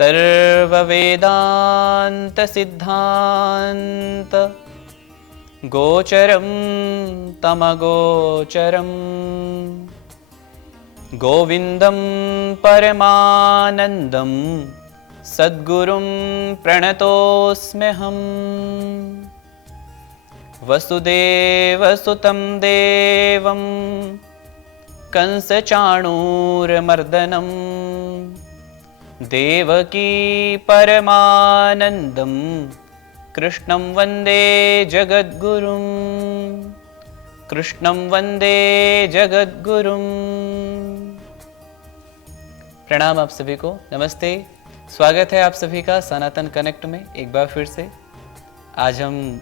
सर्ववेदांत सिद्धांत गोचरं तमगोचरं गोविंदं परमानंदं सद्गुरुं प्रणतोऽस्म्यहम्। वसुदेवसुतं देवं कंसचाणूरमर्दनं देवकी परमानंदं कृष्णं वंदे जगद्गुरुं। कृष्णं वंदे जगद्गुरुं। प्रणाम आप सभी को, नमस्ते। स्वागत है आप सभी का सनातन कनेक्ट में एक बार फिर से। आज हम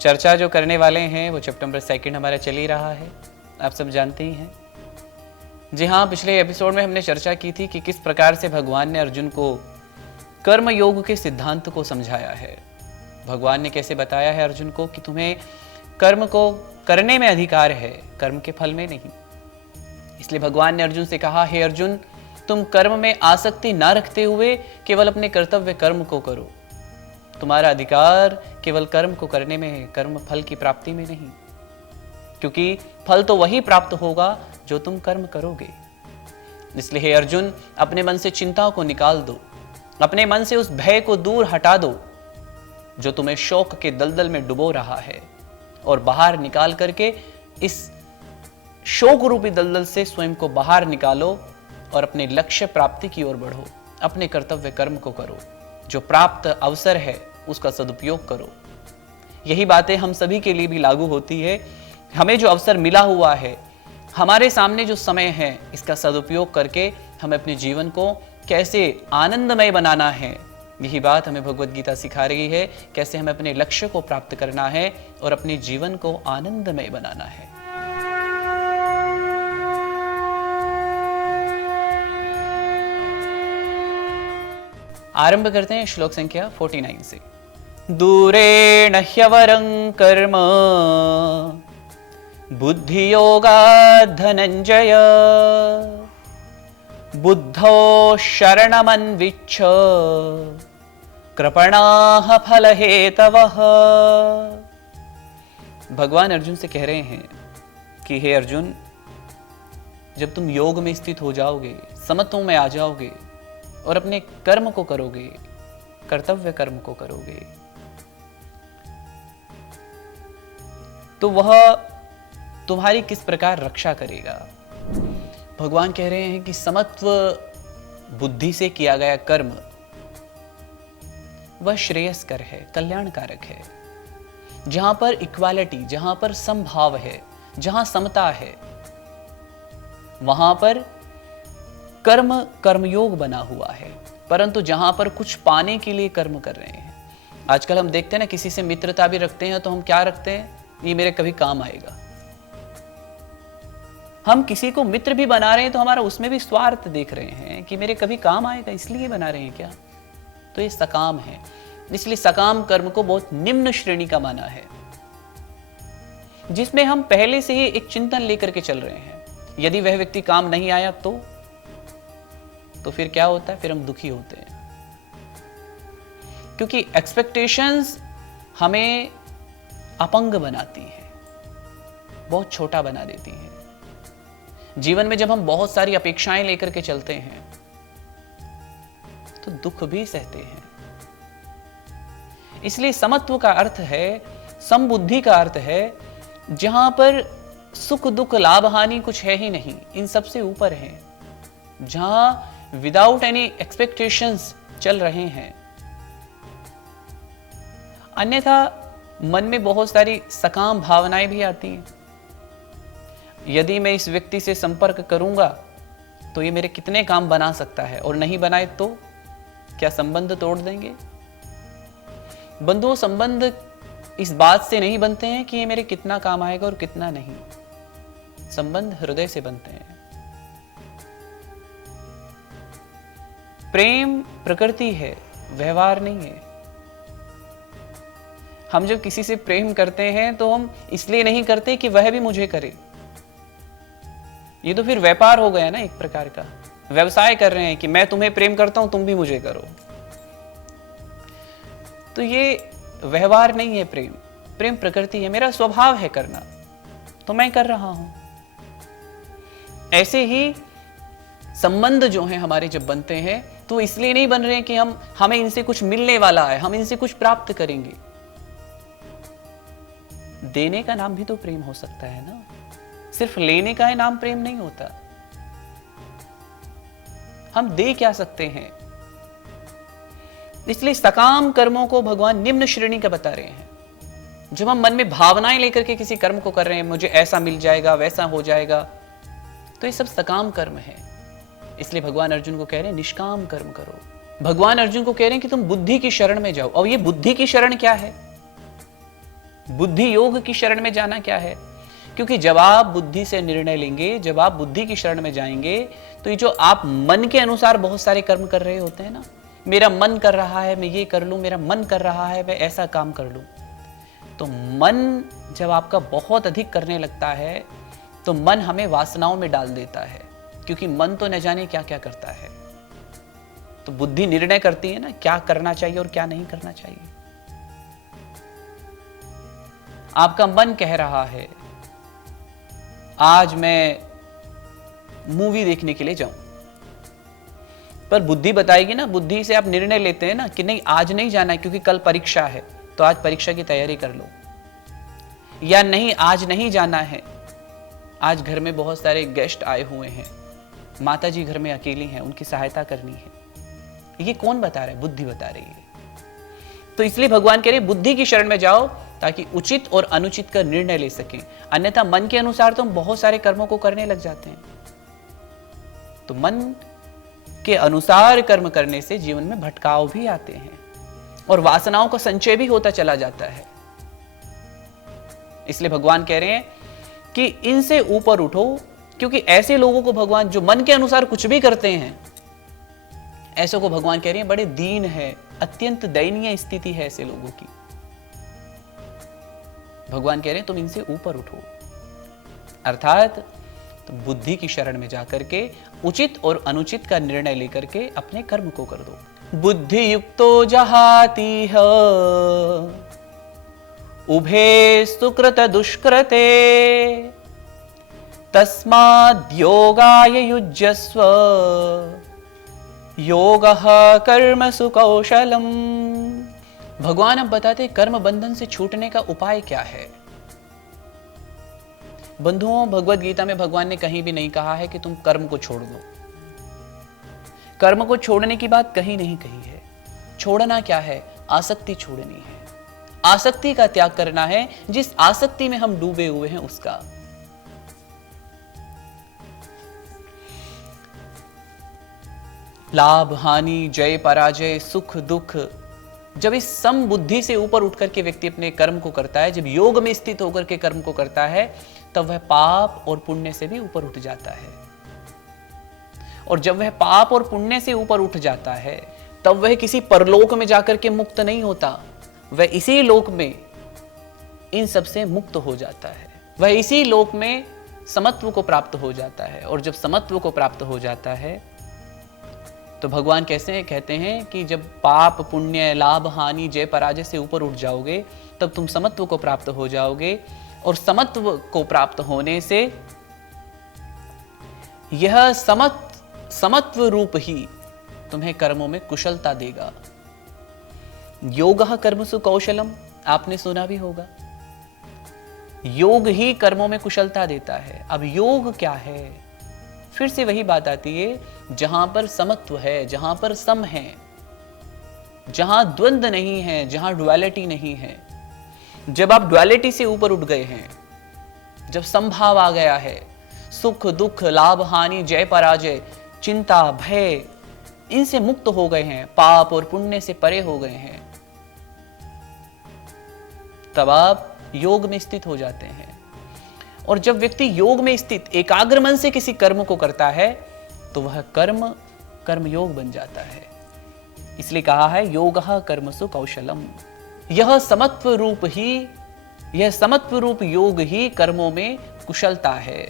चर्चा जो करने वाले हैं वो चैप्टर नंबर 2 हमारा चल ही रहा है, आप सब जानते ही हैं। जी हाँ, पिछले एपिसोड में हमने चर्चा की थी कि किस प्रकार से भगवान ने अर्जुन को कर्म योग के सिद्धांत को समझाया है। भगवान ने कैसे बताया है अर्जुन को कि तुम्हें कर्म को करने में अधिकार है, कर्म के फल में नहीं। इसलिए भगवान ने अर्जुन से कहा, हे अर्जुन, तुम कर्म में आसक्ति ना रखते हुए केवल अपने कर्तव्य कर्म को करो। तुम्हारा अधिकार केवल कर्म को करने में है, कर्म फल की प्राप्ति में नहीं, क्योंकि फल तो वही प्राप्त होगा जो तुम कर्म करोगे। इसलिए हे अर्जुन, अपने मन से चिंता को निकाल दो, अपने मन से उस भय को दूर हटा दो जो तुम्हें शोक के दलदल में डुबो रहा है, और बाहर निकाल करके इस शोक रूपी दलदल से स्वयं को बाहर निकालो और अपने लक्ष्य प्राप्ति की ओर बढ़ो। अपने कर्तव्य कर्म को करो, जो प्राप्त अवसर है उसका सदुपयोग करो। यही बातें हम सभी के लिए भी लागू होती है। हमें जो अवसर मिला हुआ है, हमारे सामने जो समय है, इसका सदुपयोग करके हमें अपने जीवन को कैसे आनंदमय बनाना है, यही बात हमें भगवत गीता सिखा रही है। कैसे हमें अपने लक्ष्य को प्राप्त करना है और अपने जीवन को आनंदमय बनाना है। आरंभ करते हैं श्लोक संख्या 49 से। दूरेण ह्यवरं कर्म बुद्धियोगात् धनंजय बुद्धौ शरणमन्विच्छ कृपणाः फलहेतवः। भगवान अर्जुन से कह रहे हैं कि हे अर्जुन, जब तुम योग में स्थित हो जाओगे, समत्व में आ जाओगे और अपने कर्म को करोगे, कर्तव्य कर्म को करोगे, तो वह तुम्हारी किस प्रकार रक्षा करेगा। भगवान कह रहे हैं कि समत्व बुद्धि से किया गया कर्म वह श्रेयस्कर है, कल्याणकारक है। जहां पर इक्वालिटी, जहां पर समभाव है, जहां समता है, वहां पर कर्म कर्मयोग बना हुआ है। परंतु जहां पर कुछ पाने के लिए कर्म कर रहे हैं, आजकल हम देखते हैं ना, किसी से मित्रता भी रखते हैं तो हम क्या रखते हैं, ये मेरे कभी काम आएगा। हम किसी को मित्र भी बना रहे हैं तो हमारा उसमें भी स्वार्थ देख रहे हैं कि मेरे कभी काम आएगा, इसलिए बना रहे हैं क्या। तो ये सकाम है। इसलिए सकाम कर्म को बहुत निम्न श्रेणी का माना है, जिसमें हम पहले से ही एक चिंतन लेकर के चल रहे हैं। यदि वह व्यक्ति काम नहीं आया तो फिर क्या होता है, फिर हम दुखी होते हैं, क्योंकि एक्सपेक्टेशंस हमें अपंग बनाती हैं, बहुत छोटा बना देती हैं। जीवन में जब हम बहुत सारी अपेक्षाएं लेकर के चलते हैं तो दुख भी सहते हैं। इसलिए समत्व का अर्थ है, समबुद्धि का अर्थ है, जहां पर सुख दुख लाभ हानि कुछ है ही नहीं, इन सबसे ऊपर है, जहां विदाउट एनी एक्सपेक्टेशंस चल रहे हैं। अन्यथा मन में बहुत सारी सकाम भावनाएं भी आती हैं। यदि मैं इस व्यक्ति से संपर्क करूंगा तो ये मेरे कितने काम बना सकता है, और नहीं बनाए तो क्या संबंध तोड़ देंगे। बंधुओं, संबंध इस बात से नहीं बनते हैं कि ये मेरे कितना काम आएगा और कितना नहीं। संबंध हृदय से बनते हैं। प्रेम प्रकृति है, व्यवहार नहीं है। हम जब किसी से प्रेम करते हैं तो हम इसलिए नहीं करते कि वह भी मुझे करे। ये तो फिर व्यापार हो गया ना एक प्रकार का। व्यवसाय कर रहे हैं कि मैं तुम्हें प्रेम करता हूं, तुम भी मुझे करो। तो ये व्यवहार नहीं है प्रेम। प्रेम प्रकृति है, मेरा स्वभाव है करना, तो मैं कर रहा हूं। ऐसे ही संबंध जो हैं हमारे जब बनते हैं तो इसलिए नहीं बन रहे हैं कि हमें इनसे कुछ मिलने वाला है, हम इनसे कुछ प्राप्त करेंगे। देने का नाम भी तो प्रेम हो सकता है ना, सिर्फ लेने का ही नाम प्रेम नहीं होता। हम दे क्या सकते हैं? इसलिए सकाम कर्मों को भगवान निम्न श्रेणी का बता रहे हैं। जब हम मन में भावनाएं लेकर के किसी कर्म को कर रहे हैं, मुझे ऐसा मिल जाएगा, वैसा हो जाएगा, तो ये सब सकाम कर्म है। इसलिए भगवान अर्जुन को कह रहे हैं निष्काम कर्म करो। भगवान अर्जुन को कह रहे हैं कि तुम बुद्धि की शरण में जाओ। और ये बुद्धि की शरण क्या है? बुद्धि योग की शरण में जाना क्या है? क्योंकि जब आप बुद्धि से निर्णय लेंगे, जब आप बुद्धि की शरण में जाएंगे, तो ये जो आप मन के अनुसार बहुत सारे कर्म कर रहे होते हैं ना, मेरा मन कर रहा है मैं ये कर लूं, मेरा मन कर रहा है मैं ऐसा काम कर लूं, तो मन जब आपका बहुत अधिक करने लगता है तो मन हमें वासनाओं में डाल देता है, क्योंकि मन तो न जाने क्या क्या करता है। तो बुद्धि निर्णय करती है ना क्या करना चाहिए और क्या नहीं करना चाहिए। आपका मन कह रहा है आज मैं मूवी देखने के लिए जाऊं, पर बुद्धि बताएगी ना, बुद्धि से आप निर्णय लेते हैं ना कि नहीं आज नहीं जाना है क्योंकि कल परीक्षा है, तो आज परीक्षा की तैयारी कर लो। या नहीं आज नहीं जाना है, आज घर में बहुत सारे गेस्ट आए हुए हैं, माता जी घर में अकेली हैं, उनकी सहायता करनी है। ये कौन बता रहा है? बुद्धि बता रही है। तो इसलिए भगवान कह रहे बुद्धि की शरण में जाओ ताकि उचित और अनुचित का निर्णय ले सकें। अन्यथा मन के अनुसार तो हम बहुत सारे कर्मों को करने लग जाते हैं। तो मन के अनुसार कर्म करने से जीवन में भटकाव भी आते हैं और वासनाओं का संचय भी होता चला जाता है। इसलिए भगवान कह रहे हैं कि इनसे ऊपर उठो, क्योंकि ऐसे लोगों को भगवान जो मन के अनुसार कुछ भी करते हैं, ऐसों को भगवान कह रहे हैं बड़े दीन है, अत्यंत दयनीय स्थिति है ऐसे लोगों की। भगवान कह रहे हैं तुम इनसे ऊपर उठो, अर्थात तुम बुद्धि की शरण में जाकर के उचित और अनुचित का निर्णय लेकर के अपने कर्म को कर दो। बुद्धि युक्तो जहाति उभे सुकृत दुष्कृते तस्माद् योगाय युज्यस्व योगः कर्मसु कौशलम। भगवान अब बताते कर्म बंधन से छूटने का उपाय क्या है। बंधुओं, भगवत गीता में भगवान ने कहीं भी नहीं कहा है कि तुम कर्म को छोड़ दो। कर्म को छोड़ने की बात कहीं नहीं कही है। छोड़ना क्या है? आसक्ति छोड़नी है। आसक्ति का त्याग करना है, जिस आसक्ति में हम डूबे हुए हैं उसका। लाभ हानि, जय पराजय, सुख दुख, जब इस सम बुद्धि से ऊपर उठकर के व्यक्ति अपने कर्म को करता है, जब योग में स्थित होकर के कर्म को करता है, तब वह पाप और पुण्य से भी ऊपर उठ जाता है। और जब वह पाप और पुण्य से ऊपर उठ जाता है, तब वह किसी परलोक में जाकर के मुक्त नहीं होता, वह इसी लोक में इन सब से मुक्त हो जाता है। वह इसी लोक में समत्व को प्राप्त हो जाता है। और जब समत्व को प्राप्त हो जाता है तो भगवान कैसे कहते हैं कि जब पाप पुण्य, लाभ हानि, जय पराजय से ऊपर उठ जाओगे, तब तुम समत्व को प्राप्त हो जाओगे। और समत्व को प्राप्त होने से यह समत्व रूप ही तुम्हें कर्मों में कुशलता देगा। योगः कर्मसु कौशलम, आपने सुना भी होगा। योग ही कर्मों में कुशलता देता है। अब योग क्या है? फिर से वही बात आती है, जहां पर समत्व है, जहां पर सम है, जहां द्वंद्व नहीं है, जहां ड्युअलिटी नहीं है। जब आप ड्युअलिटी से ऊपर उठ गए हैं, जब समभाव आ गया है, सुख दुख, लाभ हानि, जय पराजय, चिंता भय, इनसे मुक्त हो गए हैं, पाप और पुण्य से परे हो गए हैं, तब आप योग में स्थित हो जाते हैं। और जब व्यक्ति योग में स्थित एकाग्र मन से किसी कर्म को करता है, तो वह कर्म योग बन जाता है। इसलिए कहा है योगः कर्मसु कौशलम। यह समत्व रूप योग ही कर्मों में कुशलता है।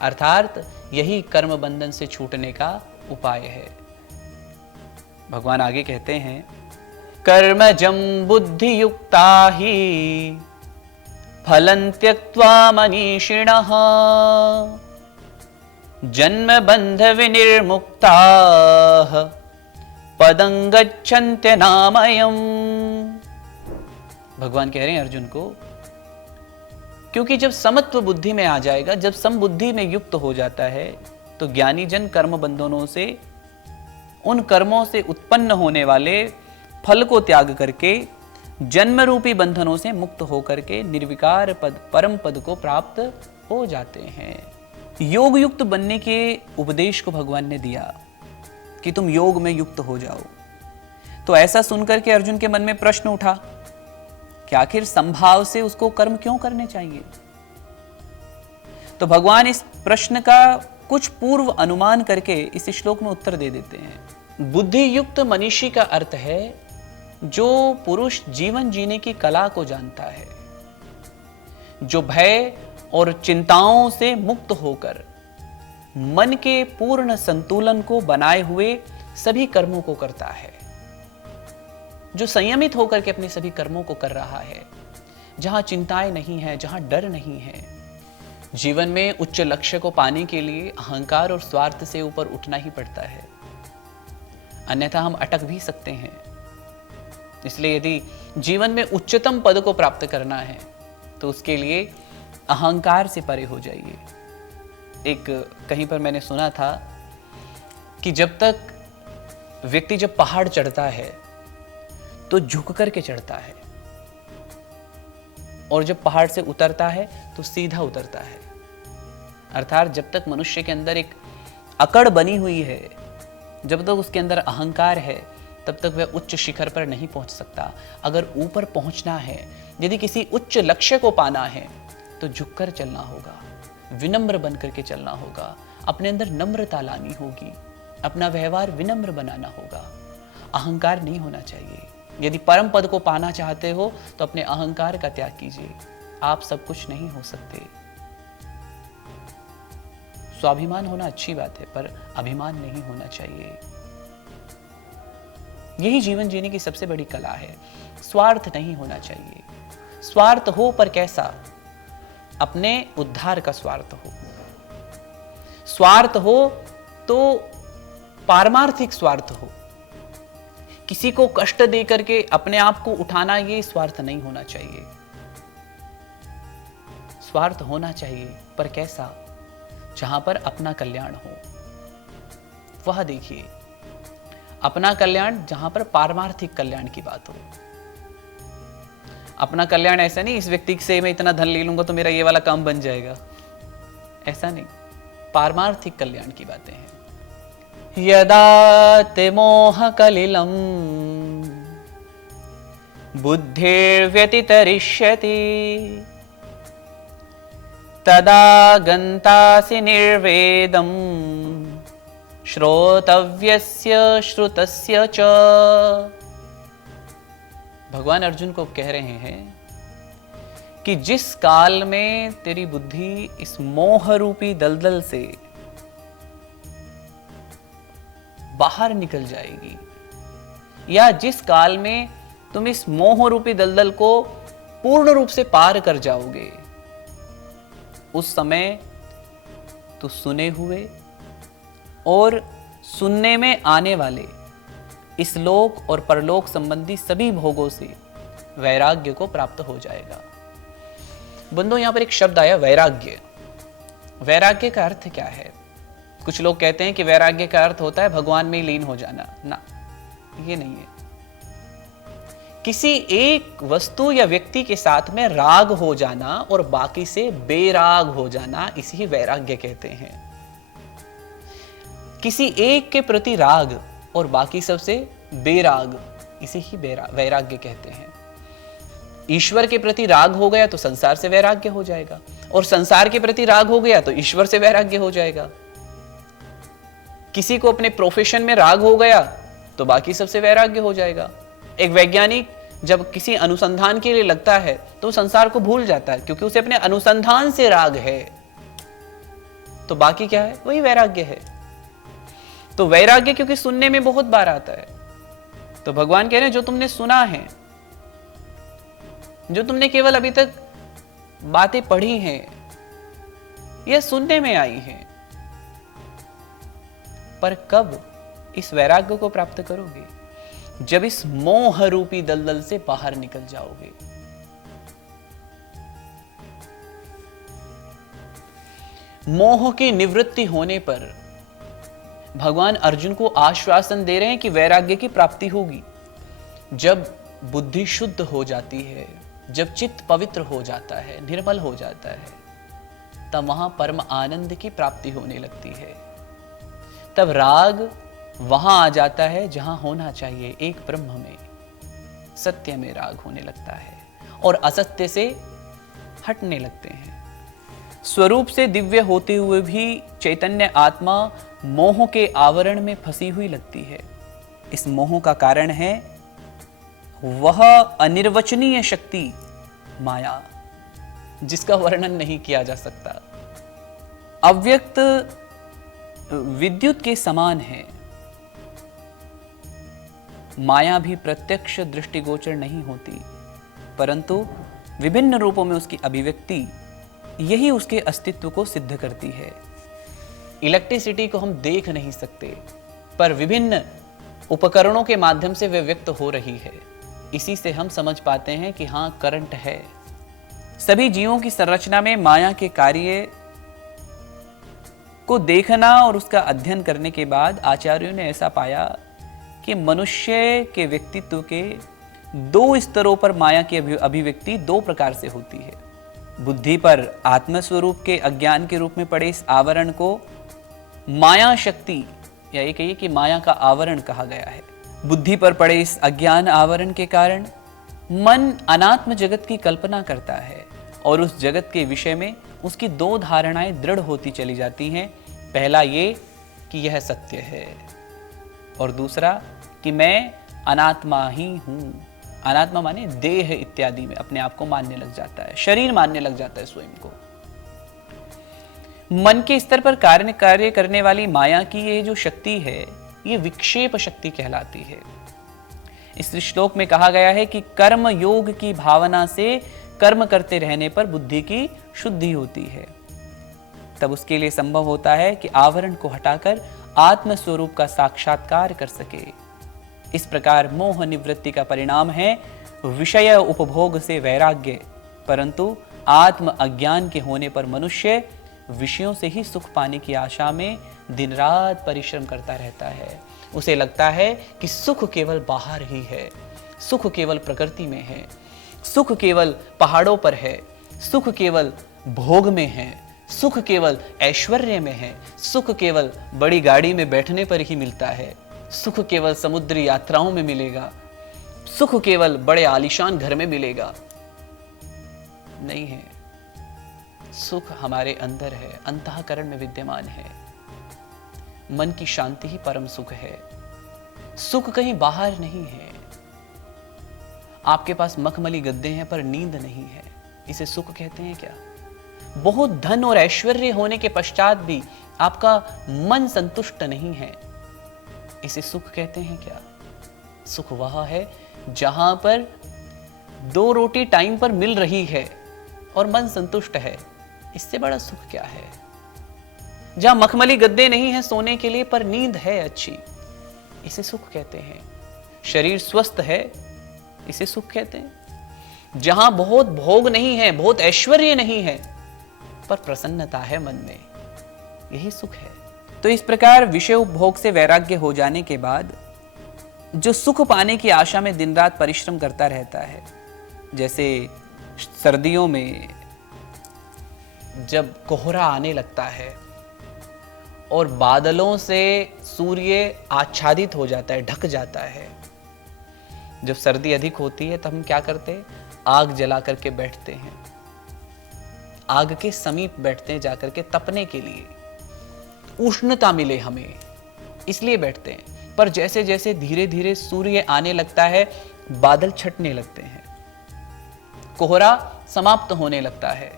अर्थात यही कर्म बंधन से छूटने का उपाय है। भगवान आगे कहते हैं, कर्मजं बुद्धि युक्ता ही फलं त्यक्त्वा मनीषिणः जन्म बंध विनिर्मुक्ताः पदं गच्छन्त्यनामयम्। भगवान कह रहे हैं अर्जुन को, क्योंकि जब समत्व बुद्धि में आ जाएगा, जब समबुद्धि में युक्त हो जाता है, तो ज्ञानी जन कर्म बंधनों से, उन कर्मों से उत्पन्न होने वाले फल को त्याग करके जन्म रूपी बंधनों से मुक्त होकर के निर्विकार पद, परम पद को प्राप्त हो जाते हैं। योग युक्त बनने के उपदेश को भगवान ने दिया कि तुम योग में युक्त हो जाओ। तो ऐसा सुनकर के अर्जुन के मन में प्रश्न उठा कि आखिर संभाव से उसको कर्म क्यों करने चाहिए। तो भगवान इस प्रश्न का कुछ पूर्व अनुमान करके इस श्लोक में उत्तर दे देते हैं। बुद्धि युक्त मनीषी का अर्थ है जो पुरुष जीवन जीने की कला को जानता है, जो भय और चिंताओं से मुक्त होकर मन के पूर्ण संतुलन को बनाए हुए सभी कर्मों को करता है, जो संयमित होकर के अपने सभी कर्मों को कर रहा है, जहां चिंताएं नहीं है, जहां डर नहीं है। जीवन में उच्च लक्ष्य को पाने के लिए अहंकार और स्वार्थ से ऊपर उठना ही पड़ता है, अन्यथा हम अटक भी सकते हैं। इसलिए यदि जीवन में उच्चतम पद को प्राप्त करना है तो उसके लिए अहंकार से परे हो जाइए। एक कहीं पर मैंने सुना था कि जब तक व्यक्ति जब पहाड़ चढ़ता है तो झुक करके चढ़ता है, और जब पहाड़ से उतरता है तो सीधा उतरता है। अर्थात जब तक मनुष्य के अंदर एक अकड़ बनी हुई है, जब तक उसके अंदर अहंकार है, तब तक वह उच्च शिखर पर नहीं पहुंच सकता। अगर ऊपर पहुंचना है, यदि किसी उच्च लक्ष्य को पाना है, तो झुककर चलना होगा, विनम्र बनकर के चलना होगा, अपने अंदर नम्रता लानी होगी, अपना व्यवहार विनम्र बनाना होगा, अहंकार नहीं होना चाहिए। यदि परम पद को पाना चाहते हो तो अपने अहंकार का त्याग कीजिए। आप सब कुछ नहीं हो सकते। स्वाभिमान होना अच्छी बात है, पर अभिमान नहीं होना चाहिए। यही जीवन जीने की सबसे बड़ी कला है। स्वार्थ नहीं होना चाहिए। स्वार्थ हो पर कैसा? अपने उद्धार का स्वार्थ हो। स्वार्थ हो तो पारमार्थिक स्वार्थ हो। किसी को कष्ट दे करके अपने आप को उठाना, ये स्वार्थ नहीं होना चाहिए। स्वार्थ होना चाहिए, पर कैसा? जहां पर अपना कल्याण हो, वह देखिए। अपना कल्याण जहां पर पारमार्थिक कल्याण की बात हो। अपना कल्याण ऐसा नहीं, इस व्यक्ति से मैं इतना धन ले लूंगा तो मेरा ये वाला काम बन जाएगा, ऐसा नहीं। पारमार्थिक कल्याण की बातें हैं। यदा ते मोह कलिलम बुद्धिर्व्यतितरिष्यति तदा गन्तासि निर्वेदम श्रोतव्यस्य श्रुतस्य च। भगवान अर्जुन को कह रहे हैं कि जिस काल में तेरी बुद्धि इस मोह रूपी दलदल से बाहर निकल जाएगी, या जिस काल में तुम इस मोह रूपी दलदल को पूर्ण रूप से पार कर जाओगे, उस समय तो सुने हुए और सुनने में आने वाले इस लोक और परलोक संबंधी सभी भोगों से वैराग्य को प्राप्त हो जाएगा। बंदो, यहां पर एक शब्द आया वैराग्य। वैराग्य का अर्थ क्या है? कुछ लोग कहते हैं कि वैराग्य का अर्थ होता है भगवान में लीन हो जाना। ना, ये नहीं है। किसी एक वस्तु या व्यक्ति के साथ में राग हो जाना और बाकी से बेराग हो जाना, इसी वैराग्य कहते हैं। किसी एक के प्रति राग और बाकी सबसे बेराग, इसे ही वैराग्य कहते हैं। ईश्वर के प्रति राग हो गया तो संसार से वैराग्य हो जाएगा, और संसार के प्रति राग हो गया तो ईश्वर से वैराग्य हो जाएगा। किसी को अपने प्रोफेशन में राग हो गया तो बाकी सबसे वैराग्य हो जाएगा। एक वैज्ञानिक जब किसी अनुसंधान के लिए लगता है तो संसार को भूल जाता है, क्योंकि उसे अपने अनुसंधान से राग है। तो बाकी क्या है? वही वैराग्य है। तो वैराग्य क्योंकि सुनने में बहुत बार आता है, तो भगवान कह रहे हैं जो तुमने सुना है, जो तुमने केवल अभी तक बातें पढ़ी हैं या सुनने में आई हैं, पर कब इस वैराग्य को प्राप्त करोगे? जब इस मोह रूपी दलदल से बाहर निकल जाओगे। मोह की निवृत्ति होने पर भगवान अर्जुन को आश्वासन दे रहे हैं कि वैराग्य की प्राप्ति होगी। जब बुद्धि शुद्ध हो जाती है, जब चित्त पवित्र हो जाता है, निर्मल हो जाता है, तब वहां परम आनंद की प्राप्ति होने लगती है। तब राग वहां आ जाता है जहां होना चाहिए, एक ब्रह्म में, सत्य में राग होने लगता है और असत्य से हटने लगते हैं। स्वरूप से दिव्य होते हुए भी चैतन्य आत्मा मोह के आवरण में फंसी हुई लगती है। इस मोह का कारण है वह अनिर्वचनीय शक्ति माया, जिसका वर्णन नहीं किया जा सकता। अव्यक्त विद्युत के समान है। माया भी प्रत्यक्ष दृष्टिगोचर नहीं होती, परंतु विभिन्न रूपों में उसकी अभिव्यक्ति यही उसके अस्तित्व को सिद्ध करती है। इलेक्ट्रिसिटी को हम देख नहीं सकते, पर विभिन्न उपकरणों के माध्यम से वे व्यक्त हो रही है। इसी से हम समझ पाते हैं कि हाँ, करंट है। सभी जीवों की संरचना में माया के कार्य को देखना और उसका अध्ययन करने के बाद आचार्यों ने ऐसा पाया कि मनुष्य के व्यक्तित्व के दो स्तरों पर माया की अभिव्यक्ति दो प्रकार से होती है। बुद्धि पर आत्मस्वरूप के अज्ञान के रूप में पड़े इस आवरण को माया शक्ति, या ये कहिए कि माया का आवरण कहा गया है। बुद्धि पर पड़े इस अज्ञान आवरण के कारण मन अनात्म जगत की कल्पना करता है और उस जगत के विषय में उसकी दो धारणाएं दृढ़ होती चली जाती हैं। पहला ये कि यह सत्य है, और दूसरा कि मैं अनात्मा ही हूं। अनात्मा माने देह इत्यादि में अपने आप को मानने लग जाता है, शरीर मानने लग जाता है स्वयं को। मन के स्तर पर कार्य करने वाली माया की ये जो शक्ति है, ये विक्षेप शक्ति कहलाती है। इस श्लोक में कहा गया है कि कर्म योग की भावना से कर्म करते रहने पर बुद्धि की शुद्धि होती है। तब उसके लिए संभव होता है कि आवरण को हटाकर आत्म स्वरूप का साक्षात्कार कर सके। इस प्रकार मोह निवृत्ति का परिणाम है विषय उपभोग से वैराग्य, परंतु आत्म अज्ञान के होने पर मनुष्य विषयों से ही सुख पाने की आशा में दिन रात परिश्रम करता रहता है। उसे लगता है कि सुख केवल बाहर ही है, सुख केवल प्रकृति में है, सुख केवल पहाड़ों पर है, सुख केवल भोग में है, सुख केवल ऐश्वर्य में है, सुख केवल बड़ी गाड़ी में बैठने पर ही मिलता है, सुख केवल समुद्री यात्राओं में मिलेगा, सुख केवल बड़े आलीशान घर में मिलेगा। नहीं है, सुख हमारे अंदर है, अंतःकरण में विद्यमान है। मन की शांति ही परम सुख है। सुख कहीं बाहर नहीं है। आपके पास मखमली गद्दे हैं पर नींद नहीं है, इसे सुख कहते हैं क्या? बहुत धन और ऐश्वर्य होने के पश्चात भी आपका मन संतुष्ट नहीं है, इसे सुख कहते हैं क्या? सुख वह है जहां पर 2 रोटी टाइम पर मिल रही है और मन संतुष्ट है। इससे बड़ा सुख क्या है? जहां मखमली गद्दे नहीं है सोने के लिए पर नींद है अच्छी, इसे सुख कहते हैं। शरीर स्वस्थ है, इसे सुख कहते हैं। जहां बहुत भोग नहीं है, बहुत ऐश्वर्य नहीं है, पर प्रसन्नता है मन में, यही सुख है। तो इस प्रकार विषय उपभोग से वैराग्य हो जाने के बाद जो सुख पाने की आशा में दिन रात परिश्रम करता रहता है, जैसे सर्दियों में जब कोहरा आने लगता है और बादलों से सूर्य आच्छादित हो जाता है, ढक जाता है। जब सर्दी अधिक होती है तब हम क्या करते हैं? आग जला करके बैठते हैं, आग के समीप बैठते हैं जाकर के तपने के लिए, उष्णता मिले हमें, इसलिए बैठते हैं। पर जैसे जैसे धीरे धीरे सूर्य आने लगता है, बादल छटने लगते हैं, कोहरा समाप्त होने लगता है,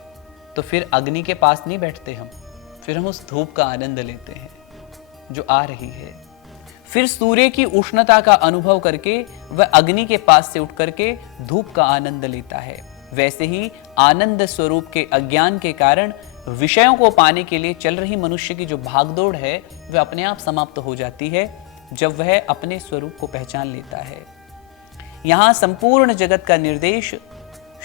तो फिर अग्नि के पास नहीं बैठते हम, फिर हम उस धूप का आनंद लेते हैं जो आ रही है। फिर सूर्य की उष्णता का अनुभव करके वह अग्नि के पास से उठ करके धूप का आनंद लेता है। वैसे ही आनंद स्वरूप के अज्ञान के कारण विषयों को पाने के लिए चल रही मनुष्य की जो भागदौड़ है वह अपने आप समाप्त हो जाती है जब वह अपने स्वरूप को पहचान लेता है। यहाँ संपूर्ण जगत का निर्देश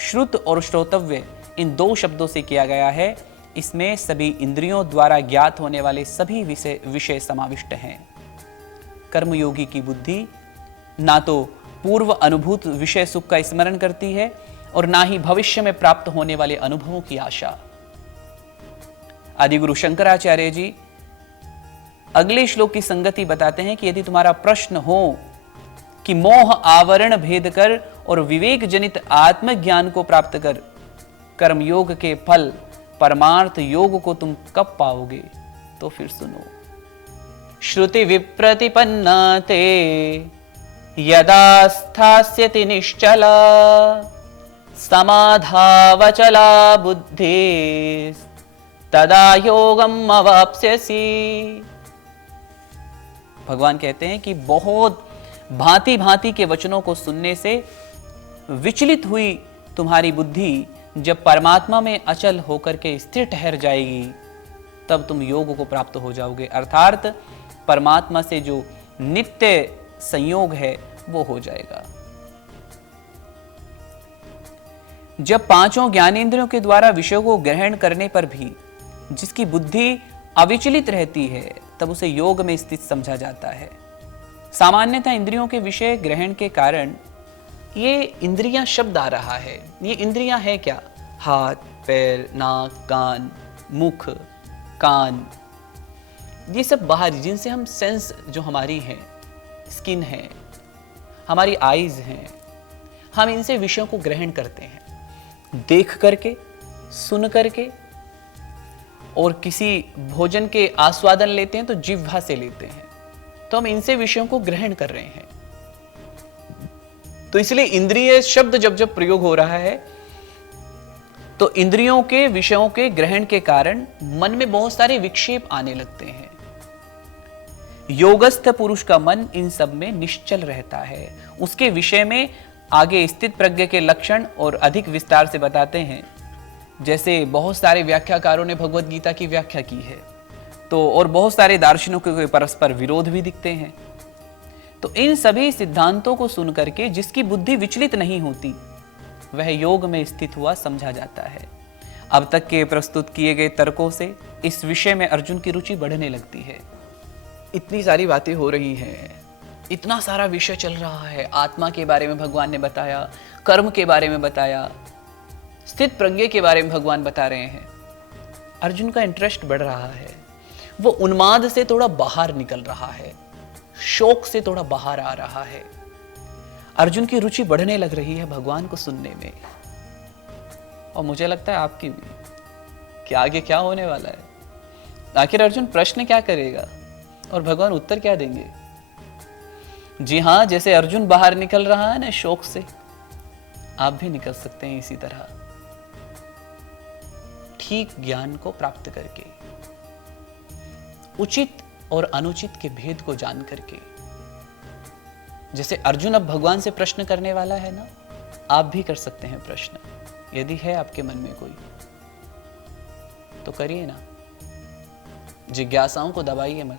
श्रुत और श्रोतव्य इन दो शब्दों से किया गया है। इसमें सभी इंद्रियों द्वारा ज्ञात होने वाले सभी विषय समाविष्ट हैं। कर्मयोगी की बुद्धि ना तो पूर्व अनुभूत विषय सुख का स्मरण करती है और ना ही भविष्य में प्राप्त होने वाले अनुभवों की आशा। आदिगुरु शंकराचार्य जी अगले श्लोक की संगति बताते हैं कि यदि तुम्हारा प्रश्न हो कि मोह आवरण भेद कर और विवेक जनित आत्मज्ञान को प्राप्त कर कर्मयोग के फल परमार्थ योग को तुम कब पाओगे, तो फिर सुनो। श्रुति विप्रतिपन्ना ते यदा स्थास्यति निश्चला समाधावचला बुद्धि तदा योगम अवाप्स्यसि। भगवान कहते हैं कि बहुत भांति भांति के वचनों को सुनने से विचलित हुई तुम्हारी बुद्धि जब परमात्मा में अचल होकर के स्थिर ठहर जाएगी तब तुम योग को प्राप्त हो जाओगे। अर्थात परमात्मा से जो नित्य संयोग है वो हो जाएगा। जब पांचों ज्ञानेंद्रियों के द्वारा विषयों को ग्रहण करने पर भी जिसकी बुद्धि अविचलित रहती है तब उसे योग में स्थित समझा जाता है। सामान्यतः इंद्रियों के विषय ग्रहण के कारण ये इंद्रियां शब्द आ रहा है। ये इंद्रियां है क्या? हाथ, पैर, नाक, कान, मुख, कान, ये सब बाहरी जिनसे हम सेंस जो हमारी है, स्किन है, हमारी आईज हैं, हम इनसे विषयों को ग्रहण करते हैं। देख करके, सुन करके, और किसी भोजन के आस्वादन लेते हैं तो जिह्वा से लेते हैं, तो हम इनसे विषयों को ग्रहण कर रहे हैं। तो इसलिए इंद्रिय शब्द जब जब प्रयोग हो रहा है तो इंद्रियों के विषयों के ग्रहण के कारण मन में बहुत सारे विक्षेप आने लगते हैं। योगस्थ पुरुष का मन इन सब में निश्चल रहता है। उसके विषय में आगे स्थित प्रज्ञ के लक्षण और अधिक विस्तार से बताते हैं। जैसे बहुत सारे व्याख्याकारों ने भगवत गीता की व्याख्या की है, तो और बहुत सारे दार्शनिकों के परस्पर विरोध भी दिखते हैं। तो इन सभी सिद्धांतों को सुन करके जिसकी बुद्धि विचलित नहीं होती वह योग में स्थित हुआ समझा जाता है। अब तक के प्रस्तुत किए गए तर्कों से इस विषय में अर्जुन की रुचि बढ़ने लगती है। इतनी सारी बातें हो रही हैं, इतना सारा विषय चल रहा है। आत्मा के बारे में भगवान ने बताया, कर्म के बारे में बताया, स्थित प्रज्ञ के बारे में भगवान बता रहे हैं। अर्जुन का इंटरेस्ट बढ़ रहा है, वो उन्माद से थोड़ा बाहर निकल रहा है, शोक से थोड़ा बाहर आ रहा है। अर्जुन की रुचि बढ़ने लग रही है भगवान को सुनने में। और मुझे लगता है आपकी भी, कि आगे क्या होने वाला है। आखिर अर्जुन प्रश्न क्या करेगा और भगवान उत्तर क्या देंगे। जी हां, जैसे अर्जुन बाहर निकल रहा है ना शोक से, आप भी निकल सकते हैं इसी तरह, ठीक ज्ञान को प्राप्त करके, उचित और अनुचित के भेद को जान करके। जैसे अर्जुन अब भगवान से प्रश्न करने वाला है ना, आप भी कर सकते हैं प्रश्न। यदि है आपके मन में कोई तो करिए ना, जिज्ञासाओं को दबाइए मत,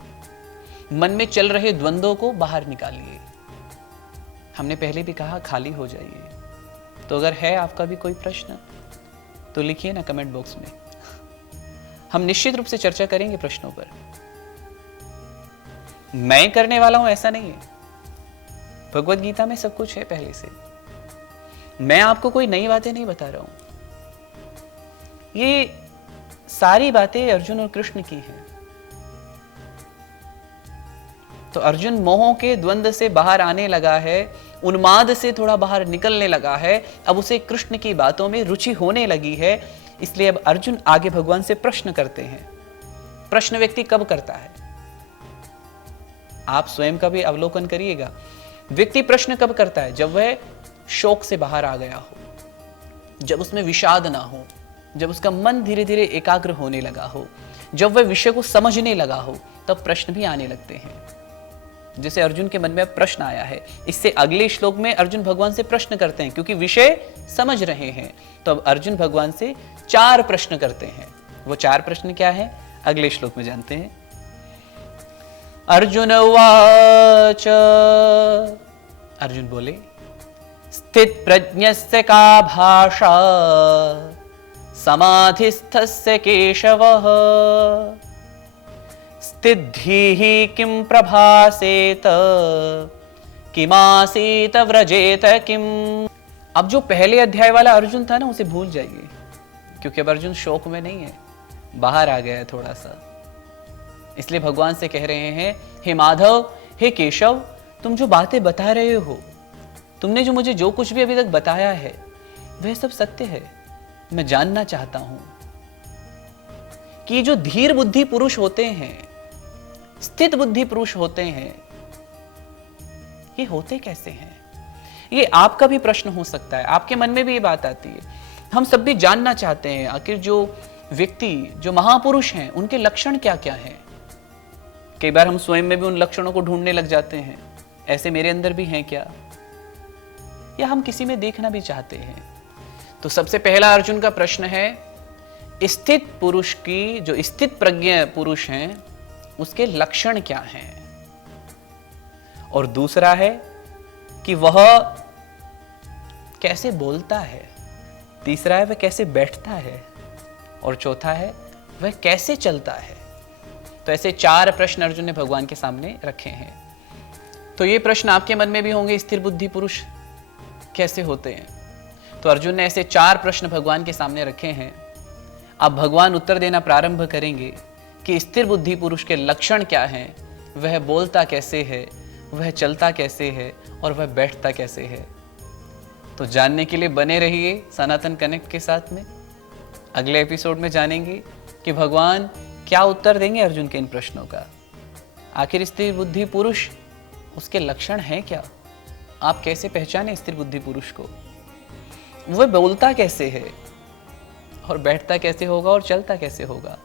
मन में चल रहे द्वंद्वों को बाहर निकालिए। हमने पहले भी कहा खाली हो जाइए। तो अगर है आपका भी कोई प्रश्न तो लिखिए ना कमेंट बॉक्स में, हम निश्चित रूप से चर्चा करेंगे प्रश्नों पर। मैं करने वाला हूं ऐसा नहीं है, भगवत गीता में सब कुछ है पहले से। मैं आपको कोई नई बातें नहीं बता रहा हूं। ये सारी बातें अर्जुन और कृष्ण की हैं। तो अर्जुन मोह के द्वंद्व से बाहर आने लगा है, उन्माद से थोड़ा बाहर निकलने लगा है। अब उसे कृष्ण की बातों में रुचि होने लगी है, इसलिए अब अर्जुन आगे भगवान से प्रश्न करते हैं। प्रश्न व्यक्ति कब करता है, आप स्वयं का भी अवलोकन करिएगा। व्यक्ति प्रश्न कब करता है, जब वह शोक से बाहर आ गया हो, जब उसमें विषाद ना हो, जब उसका मन धीरे धीरे एकाग्र होने लगा हो, जब वह विषय को समझने लगा हो तब प्रश्न भी आने लगते हैं। जैसे अर्जुन के मन में प्रश्न आया है, इससे अगले श्लोक में अर्जुन भगवान से प्रश्न करते हैं क्योंकि विषय समझ रहे हैं। तो अब अर्जुन भगवान से 4 प्रश्न करते हैं। वो 4 प्रश्न क्या है अगले श्लोक में जानते हैं। अर्जुन उवाच, अर्जुन बोले, स्थित प्रज्ञस्य का भाषा समाधिस्थस्य केशवः स्थितिः किं प्रभासेत किमासीत व्रजेत किम। अब जो पहले अध्याय वाला अर्जुन था ना उसे भूल जाइए, क्योंकि अब अर्जुन शोक में नहीं है, बाहर आ गया है थोड़ा सा। इसलिए भगवान से कह रहे हैं, हे माधव, हे केशव, तुम जो बातें बता रहे हो, तुमने जो मुझे जो कुछ भी अभी तक बताया है वह सब सत्य है। मैं जानना चाहता हूं कि जो धीर बुद्धि पुरुष होते हैं, स्थित बुद्धि पुरुष होते हैं, ये होते कैसे हैं। ये आपका भी प्रश्न हो सकता है, आपके मन में भी ये बात आती है। हम सब भी जानना चाहते हैं आखिर जो व्यक्ति, जो महापुरुष हैं, उनके लक्षण क्या क्या हैं। कई बार हम स्वयं में भी उन लक्षणों को ढूंढने लग जाते हैं, ऐसे मेरे अंदर भी हैं क्या, या हम किसी में देखना भी चाहते हैं। तो सबसे पहला अर्जुन का प्रश्न है, स्थित पुरुष की, जो स्थित प्रज्ञ पुरुष हैं, उसके लक्षण क्या हैं। और दूसरा है कि वह कैसे बोलता है। तीसरा है वह कैसे बैठता है। और चौथा है वह कैसे चलता है। तो ऐसे 4 प्रश्न अर्जुन ने भगवान के सामने रखे हैं। तो ये प्रश्न आपके मन में भी होंगे, स्थिर बुद्धि पुरुष कैसे होते हैं। तो अर्जुन ने ऐसे 4 प्रश्न भगवान के सामने रखे हैं। अब भगवान उत्तर देना प्रारंभ करेंगे कि स्थिर बुद्धि पुरुष के लक्षण क्या हैं, वह बोलता कैसे है, वह चलता कैसे है, और वह बैठता कैसे है। तो जानने के लिए बने रहिए सनातन कनेक्ट के साथ में। अगले एपिसोड में जानेंगे कि भगवान क्या उत्तर देंगे अर्जुन के इन प्रश्नों का। आखिर स्थिर बुद्धि पुरुष, उसके लक्षण हैं क्या, आप कैसे पहचाने स्थिर बुद्धि पुरुष को, वह बोलता कैसे है, और बैठता कैसे होगा, और चलता कैसे होगा।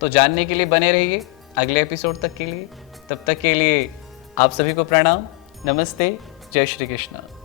तो जानने के लिए बने रहिए अगले एपिसोड तक के लिए। तब तक के लिए आप सभी को प्रणाम, नमस्ते, जय श्री कृष्ण।